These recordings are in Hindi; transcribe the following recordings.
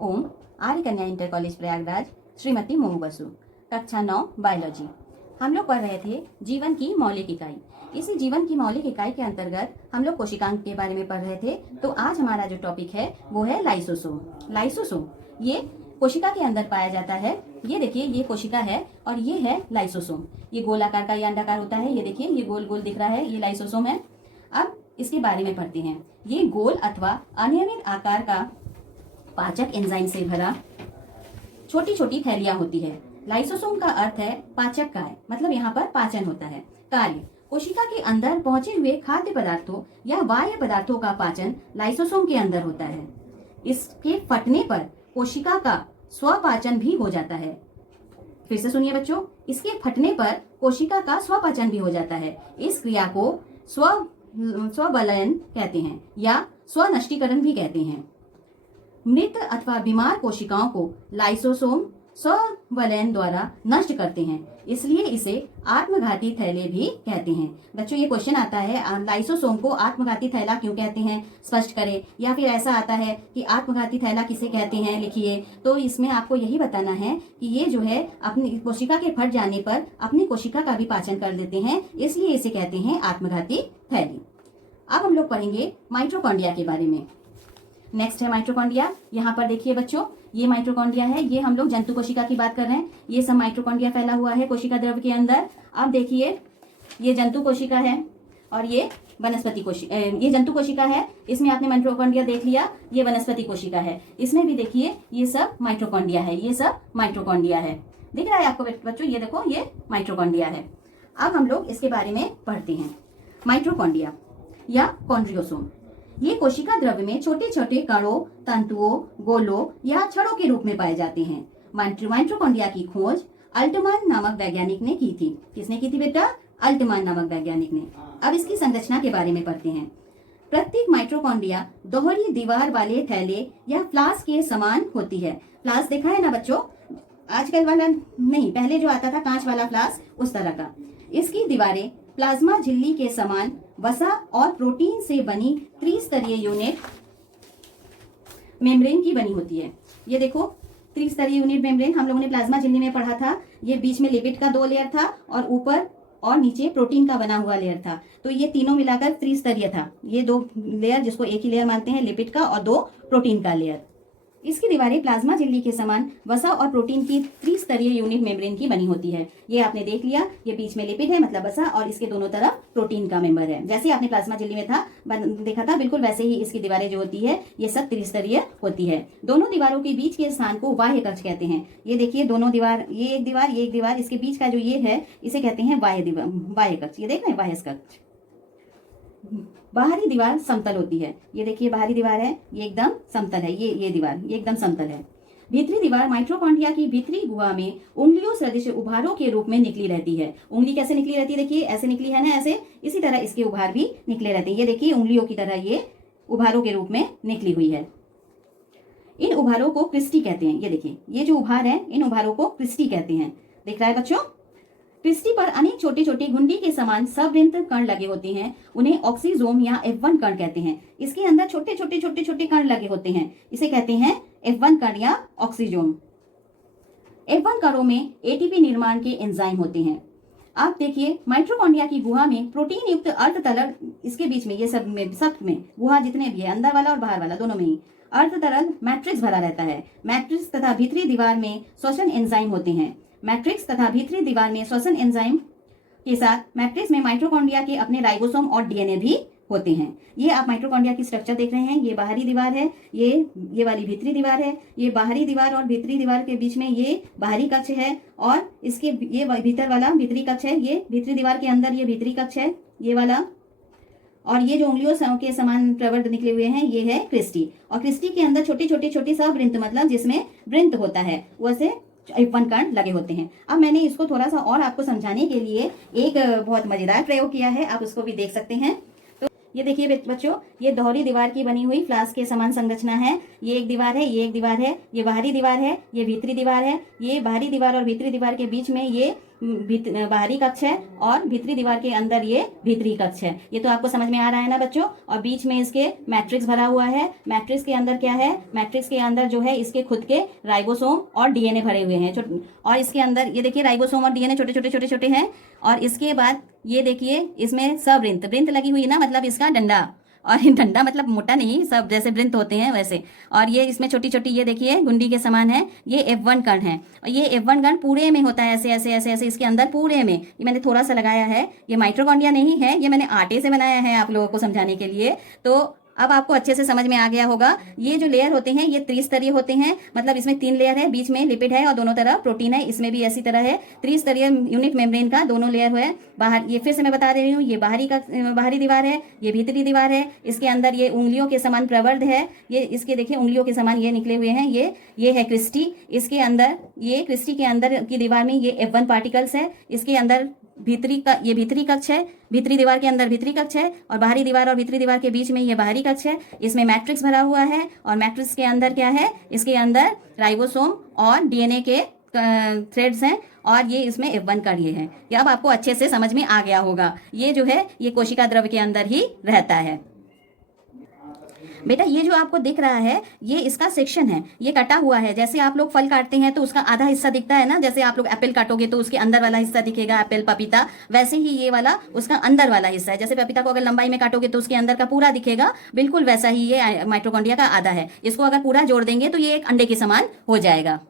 ओम आर्य कन्या इंटर कॉलेज प्रयागराज, श्रीमती मोमू बसु, कक्षा 9 बायोलॉजी। हम लोग पढ़ रहे थे जीवन की मौलिक इकाई। इसी जीवन की मौलिक इकाई के अंतर्गत हम लोग कोशिकांग के बारे में पढ़ रहे थे। तो आज हमारा जो टॉपिक है वो है लाइसोसोम। लाइसोसोम ये कोशिका के अंदर पाया जाता है। ये देखिए, ये कोशिका है और ये है लाइसोसोम। ये गोलाकार का या अंडाकार होता है। ये देखिए, ये गोल गोल दिख रहा है, ये लाइसोसोम है। अब इसके बारे में पढ़ते हैं। ये गोल अथवा अनियमित आकार का पाचक एंजाइम से भरा छोटी छोटी थैलियां होती है। लाइसोसोम का अर्थ है पाचक काय, मतलब यहाँ पर पाचन होता है। कार्य, कोशिका के अंदर पहुंचे हुए खाद्य पदार्थों या बाह्य पदार्थों का पाचन लाइसोसोम के अंदर होता है। इसके फटने पर कोशिका का स्वपाचन भी हो जाता है। फिर से सुनिए बच्चों, इसके फटने पर कोशिका का स्वपाचन भी हो जाता है। इस क्रिया को स्वबलयन कहते हैं या स्वनष्टीकरण भी कहते हैं। मृत अथवा बीमार कोशिकाओं को लाइसोसोम स्वबलयन द्वारा नष्ट करते हैं, इसलिए इसे आत्मघाती थैले भी कहते हैं। बच्चों, ये क्वेश्चन आता है, लाइसोसोम को आत्मघाती थैला क्यों कहते हैं, स्पष्ट करें। या फिर ऐसा आता है कि आत्मघाती थैला किसे कहते हैं, लिखिए। तो इसमें आपको यही बताना है कि ये जो है अपनी कोशिका के फट जाने पर अपनी कोशिका का भी पाचन कर देते हैं, इसलिए इसे कहते हैं आत्मघाती थैली। अब हम लोग पढ़ेंगे माइटोकॉन्ड्रिया के बारे में। नेक्स्ट है माइटोकॉन्ड्रिया। यहाँ पर देखिए बच्चों, ये माइटोकॉन्ड्रिया है। ये हम लोग जंतु कोशिका की बात कर रहे हैं। ये सब माइटोकॉन्ड्रिया फैला हुआ है कोशिका द्रव के अंदर। अब देखिए, ये जंतु कोशिका है और ये वनस्पति कोशिका। ये जंतु कोशिका है, इसमें आपने माइटोकॉन्ड्रिया देख लिया। ये वनस्पति कोशिका है, इसमें भी देखिए ये सब माइटोकॉन्ड्रिया है। ये सब माइटोकॉन्ड्रिया है, दिख रहा है आपको बच्चों? ये देखो, ये माइटोकॉन्ड्रिया है। अब हम लोग इसके बारे में पढ़ते हैं। माइटोकॉन्ड्रिया या कॉन्ड्रियोसोम, ये कोशिका द्रव में छोटे छोटे कणों, तंतुओं, गोलों या छड़ों के रूप में पाए जाते हैं। माइटोकॉन्ड्रिया की खोज अल्टमान नामक वैज्ञानिक ने की थी। किसने की थी बेटा? अल्टमान नामक वैज्ञानिक ने। अब इसकी संरचना के बारे में पढ़ते हैं। प्रत्येक माइटोकॉन्ड्रिया दोहरी दीवार वाले थैले या फ्लास्क के समान होती है। फ्लास्क देखा है ना बच्चों? आजकल वाला नहीं, पहले जो आता था कांच वाला फ्लास्क, उस तरह का। इसकी दीवारें प्लाज्मा झिल्ली के समान वसा और प्रोटीन से बनी त्रिस्तरीय यूनिट मेम्ब्रेन की बनी होती है। ये देखो, त्रिस्तरीय यूनिट मेम्ब्रेन हम लोगों ने प्लाज्मा झिल्ली में पढ़ा था। ये बीच में लिपिड का 2 लेयर था और ऊपर और नीचे प्रोटीन का बना हुआ लेयर था। तो ये तीनों मिलाकर त्रिस्तरीय था। ये 2 लेयर, जिसको एक ही लेयर मानते हैं, लिपिड का और 2 प्रोटीन का लेयर। इसकी दीवारें प्लाज्मा झिल्ली के समान वसा और प्रोटीन की त्रिस्तरीय यूनिट मेम्ब्रेन की बनी होती है। ये आपने देख लिया, ये बीच में लिपिड है मतलब वसा, और इसके दोनों तरफ प्रोटीन का मेंबर है। जैसे आपने प्लाज्मा झिल्ली में था देखा था, बिल्कुल वैसे ही इसकी दीवारें जो होती है ये सब त्रिस्तरीय होती है। दोनों दीवारों के बीच के स्थान को बाह्य कक्ष कहते हैं। ये देखिए, दोनों दीवार, ये एक दीवार, ये एक दीवार, इसके बीच का जो ये है इसे कहते हैं बाह्य कक्ष। ये देख रहे हैं, बाह्य कक्ष। बाहरी दीवार समतल होती है। ये देखिए, बाहरी दीवार है, ये एकदम समतल है। ये दीवार ये एकदम समतल है। भीतरी दीवार माइटोकॉन्ड्रिया की भीतरी गुहा में उंगलियों सदृश उभारों के रूप में निकली रहती है। उंगली कैसे निकली रहती है? देखिए, ऐसे निकली है ना, ऐसे। इसी तरह इसके उभार भी निकले रहते हैं। ये देखिए, उंगलियों की तरह ये उभारों के रूप में निकली हुई है। इन उभारों को क्रिस्टी कहते हैं। ये देखिए, ये जो उभार है, इन उभारों को क्रिस्टी कहते हैं। दिख रहा है बच्चों? क्रिस्टी पर अनेक छोटे छोटे घुंडी के समान सवृंत कण लगे होते हैं। उन्हें ऑक्सीजोम या F1 कण कहते हैं। इसके अंदर छोटे छोटे कण लगे होते हैं, इसे कहते हैं F1 कण या ऑक्सीजोम। F1 कणों में एटीपी निर्माण के एंजाइम होते हैं। आप देखिए, माइटोकॉन्ड्रिया की गुहा में प्रोटीन युक्त अर्धतरल, इसके बीच में ये सब में गुहा जितने भी है, अंदर वाला और बाहर वाला दोनों में ही अर्धतरल मैट्रिक्स भरा रहता है। मैट्रिक्स तथा भीतरी दीवार में श्वसन एंजाइम होते हैं। मैट्रिक्स तथा भीतरी दीवार में श्वसन एंजाइम के साथ मैट्रिक्स में माइटोकॉन्ड्रिया के अपने राइबोसोम और डीएनए भी होते हैं। ये आप माइटोकॉन्ड्रिया की स्ट्रक्चर देख रहे हैं। ये बाहरी दीवार है, ये वाली भीतरी दीवार है। ये बाहरी दीवार और भीतरी दीवार के बीच में ये बाहरी कक्ष है, और इसके ये भीतर वाला भीतरी कक्ष है। ये भीतरी दीवार के अंदर ये भीतरी कक्ष है, ये वाला। और ये जो उंगलियों के समान प्रवर्ध निकले हुए हैं, ये है क्रिस्टी। और क्रिस्टी के अंदर छोटे छोटे सब वृंत, मतलब जिसमें वृंत होता है, वैसे F1 कण लगे होते हैं। अब मैंने इसको थोड़ा सा और आपको समझाने के लिए एक बहुत मजेदार प्रयोग किया है, आप उसको भी देख सकते हैं। तो ये देखिए बच्चों, ये दोहरी दीवार की बनी हुई फ्लास्क के समान संरचना है। ये एक दीवार है, ये एक दीवार है, ये बाहरी दीवार है, ये भीतरी दीवार है। ये बाहरी दीवार और भीतरी दीवार के बीच में ये बाहरी कक्ष है और भीतरी दीवार के अंदर ये भीतरी कक्ष है। ये तो आपको समझ में आ रहा है ना बच्चों। और बीच में इसके मैट्रिक्स भरा हुआ है। मैट्रिक्स के अंदर क्या है? मैट्रिक्स के अंदर जो है इसके खुद के राइबोसोम और डीएनए भरे हुए हैं। और इसके अंदर ये देखिए राइबोसोम और डीएनए छोटे छोटे छोटे छोटे हैं। और इसके बाद ये देखिए इसमें सबृंत ब्रिंत लगी हुई है ना, मतलब इसका डंडा। और ये डंडा मतलब मोटा नहीं, सब जैसे वृंत होते हैं वैसे। और ये इसमें छोटी छोटी ये देखिए गुंडी के समान है। ये F1 कण है और ये F1 कण पूरे में होता है, ऐसे ऐसे ऐसे ऐसे इसके अंदर पूरे में। ये मैंने थोड़ा सा लगाया है, ये माइटोकॉन्ड्रिया नहीं है, ये मैंने आटे से बनाया है आप लोगों को समझाने के लिए। तो अब आपको अच्छे से समझ में आ गया होगा। ये जो लेयर होते हैं ये त्रिस्तरीय होते हैं, मतलब इसमें 3 लेयर है, बीच में लिपिड है और दोनों तरफ प्रोटीन है। इसमें भी ऐसी तरह है, त्रिस्तरीय यूनिट मेम्ब्रेन का दोनों लेयर है। बाहर ये फिर से मैं बता रही हूँ, ये बाहरी दीवार है, ये भीतरी दीवार है। इसके अंदर ये उंगलियों के समान प्रवर्ध है, ये इसके देखिए उंगलियों के समान ये निकले हुए हैं। ये है क्रिस्टी। इसके अंदर ये क्रिस्टी के अंदर की दीवार में ये F1 पार्टिकल्स है। इसके अंदर ये भीतरी कक्ष है, भीतरी दीवार के अंदर भीतरी कक्ष है और बाहरी दीवार और भीतरी दीवार के बीच में ये बाहरी कक्ष है। इसमें मैट्रिक्स भरा हुआ है और मैट्रिक्स के अंदर क्या है? इसके अंदर राइबोसोम और डीएनए के थ्रेड्स हैं और ये इसमें F1 कण ये है। ये अब आपको अच्छे से समझ में आ गया होगा। ये जो है ये कोशिका द्रव्य के अंदर ही रहता है। बेटा ये जो आपको दिख रहा है ये इसका सेक्शन है, ये कटा हुआ है। जैसे आप लोग फल काटते हैं तो उसका आधा हिस्सा दिखता है ना, जैसे आप लोग एप्पल काटोगे तो उसके अंदर वाला हिस्सा दिखेगा, एप्पल पपीता, वैसे ही ये वाला उसका अंदर वाला हिस्सा है। जैसे पपीता को अगर लंबाई में काटोगे तो उसके अंदर का पूरा दिखेगा, बिल्कुल वैसा ही ये माइटोकॉन्ड्रिया का आधा है। इसको अगर पूरा जोड़ देंगे तो ये एक अंडे के समान हो जाएगा।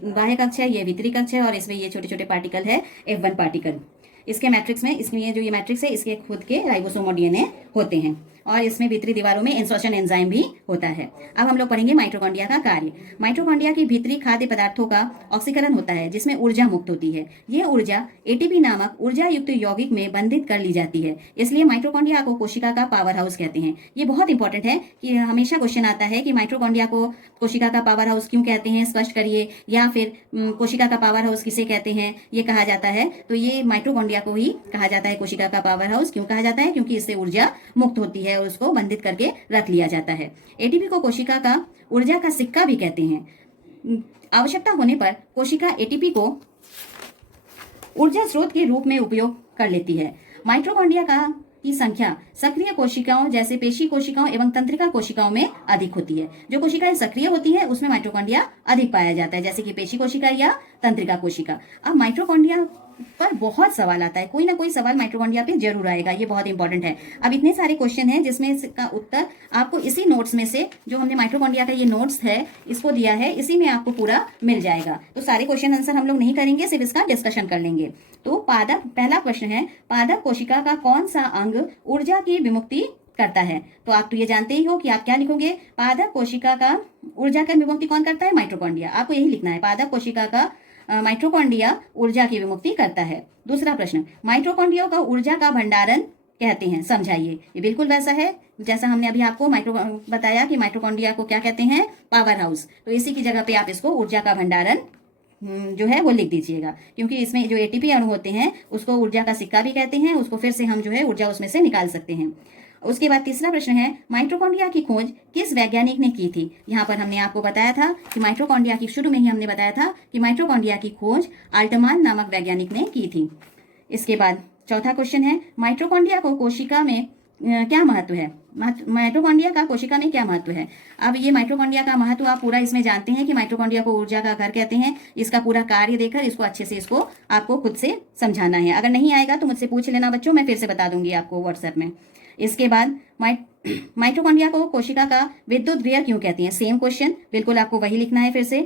बाह्य कक्ष है, ये भीतरी कक्ष है और इसमें ये छोटे छोटे पार्टिकल है F1 पार्टिकल। इसके मैट्रिक्स में इसमें जो ये मैट्रिक्स है इसके खुद के राइबोसोम और डीएनए होते हैं और इसमें भीतरी दीवारों में इंसर्शन एंजाइम भी होता है। अब हम लोग पढ़ेंगे माइटोकॉन्ड्रिया का कार्य। माइटोकॉन्ड्रिया की भीतरी खाद्य पदार्थों का ऑक्सीकरण होता है जिसमें ऊर्जा मुक्त होती है। यह ऊर्जा एटीपी नामक ऊर्जा युक्त यौगिक में बंधित कर ली जाती है, इसलिए माइटोकॉन्ड्रिया को कोशिका का पावर हाउस कहते हैं। ये बहुत इंपॉर्टेंट है कि हमेशा क्वेश्चन आता है कि माइटोकॉन्ड्रिया को कोशिका का पावर हाउस क्यों कहते हैं, स्पष्ट करिए। या फिर कोशिका का पावर हाउस किसे कहते हैं ये कहा जाता है, तो ये माइटोकॉन्ड्रिया को ही कहा जाता है कोशिका का पावर हाउस। क्यों कहा जाता है? क्योंकि इससे ऊर्जा मुक्त होती है और उसको बंधित करके रख लिया जाता है। एटीपी को कोशिका का ऊर्जा का सिक्का भी कहते हैं। आवश्यकता होने पर कोशिका एटीपी को ऊर्जा स्रोत के रूप में उपयोग कर लेती है। माइटोकॉन्ड्रिया की संख्या सक्रिय कोशिकाओं जैसे पेशी कोशिकाओं एवं तंत्रिका कोशिकाओं में अधिक होती है। जो कोशिकाएं सक्रिय होती है उसमें माइटोकॉन्ड्रिया अधिक पाया जाता है, जैसे कि पेशी कोशिका या तंत्रिका कोशिका। अब माइटोकॉन्ड्रिया पर बहुत सवाल आता है, कोई ना कोई सवाल माइटोकॉन्ड्रिया पे जरूर आएगा, ये बहुत इंपॉर्टेंट है। अब इतने सारे क्वेश्चन हैं जिसमें इसका उत्तर आपको इसी नोट्स में से, जो हमने माइटोकॉन्ड्रिया का ये नोट्स है इसको दिया है, इसी में आपको पूरा मिल जाएगा। तो सारे क्वेश्चन आंसर हम लोग नहीं करेंगे, सिर्फ इसका डिस्कशन कर लेंगे। तो पादप, पहला प्रश्न है, पादप कोशिका का कौन सा अंग ऊर्जा की विमुक्ति करता है? तो आप तो ये जानते ही हो कि आप क्या लिखोगे, पादप कोशिका का ऊर्जा का विमुक्ति कौन करता है? माइटोकॉन्ड्रिया। आपको यही लिखना है, पादप कोशिका का माइटोकॉन्ड्रिया ऊर्जा की विमुक्ति करता है। दूसरा प्रश्न, माइटोकॉन्ड्रिया का ऊर्जा का भंडारण कहते हैं, समझाइए। ये बिल्कुल वैसा है जैसा हमने अभी आपको बताया कि माइटोकॉन्ड्रिया को क्या कहते हैं? Power house. तो इसी की जगह पे आप इसको ऊर्जा का भंडारण जो है वो लिख दीजिएगा, क्योंकि इसमें जो एटीपी अणु होते हैं उसको ऊर्जा का सिक्का भी कहते हैं। उसको फिर से हम जो है ऊर्जा उसमें से निकाल सकते हैं। उसके बाद तीसरा प्रश्न है, माइटोकॉन्ड्रिया की खोज किस वैज्ञानिक ने की थी? यहाँ पर हमने आपको बताया था कि माइटोकॉन्ड्रिया की, शुरू में ही हमने बताया था कि माइटोकॉन्ड्रिया की खोज अल्टमान नामक वैज्ञानिक ने की थी। इसके बाद चौथा क्वेश्चन है, माइटोकॉन्ड्रिया को कोशिका में क्या महत्व है? माइटोकॉन्ड्रिया का कोशिका में क्या महत्व है? अब ये माइटोकॉन्ड्रिया का महत्व आप पूरा इसमें जानते हैं कि माइटोकॉन्ड्रिया को ऊर्जा का घर कहते हैं। इसका पूरा कार्य देखकर इसको अच्छे से इसको आपको खुद से समझाना है। अगर नहीं आएगा तो मुझसे पूछ लेना बच्चों, मैं फिर से बता दूंगी आपको व्हाट्सएप में। इसके बाद माइटोकॉन्ड्रिया को कोशिका का विद्युत गृह क्यों कहती हैं? सेम क्वेश्चन, बिल्कुल आपको वही लिखना है फिर से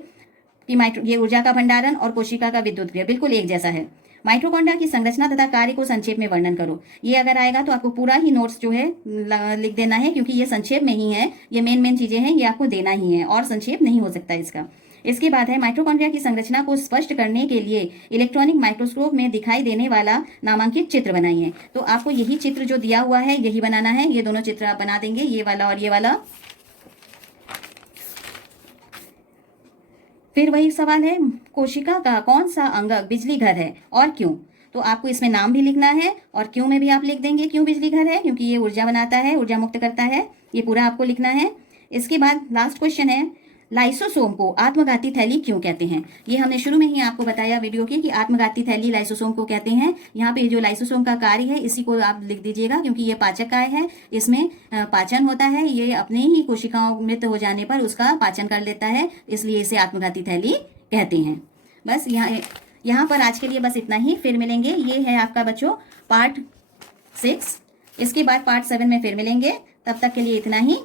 कि ये ऊर्जा का भंडारण और कोशिका का विद्युत गृह बिल्कुल एक जैसा है। माइटोकॉन्ड्रिया की संरचना तथा कार्य को संक्षेप में वर्णन करो। ये अगर आएगा तो आपको पूरा ही नोट्स जो है लिख देना है, क्योंकि ये संक्षेप में ही है, ये मेन चीजें हैं, ये आपको देना ही है और संक्षेप नहीं हो सकता इसका। इसके बाद है, माइटोकॉन्ड्रिया की संरचना को स्पष्ट करने के लिए इलेक्ट्रॉनिक माइक्रोस्कोप में दिखाई देने वाला नामांकित चित्र बनाइए। तो आपको यही चित्र जो दिया हुआ है यही बनाना है। ये दोनों चित्र आप बना देंगे, ये वाला और ये वाला। फिर वही सवाल है, कोशिका का कौन सा अंग बिजली घर है और क्यों? तो आपको इसमें नाम भी लिखना है और क्यों में भी आप लिख देंगे, क्यों बिजली घर है, क्योंकि ये ऊर्जा बनाता है, ऊर्जा मुक्त करता है, ये पूरा आपको लिखना है। इसके बाद लास्ट क्वेश्चन है, लाइसोसोम को आत्मघाती थैली क्यों कहते हैं। ये हमने शुरू में ही आपको बताया वीडियो की कि आत्मघाती थैली लाइसोसोम को कहते हैं। यहाँ पे जो लाइसोसोम का कार्य है इसी को आप लिख दीजिएगा, क्योंकि ये पाचक काय है, इसमें पाचन होता है, ये अपने ही कोशिकाओं मृत हो जाने पर उसका पाचन कर लेता है, इसलिए इसे आत्मघाती थैली कहते हैं। बस यहाँ पर आज के लिए बस इतना ही, फिर मिलेंगे। ये है आपका बच्चों पार्ट 6, इसके बाद पार्ट 7 में फिर मिलेंगे। तब तक के लिए इतना ही।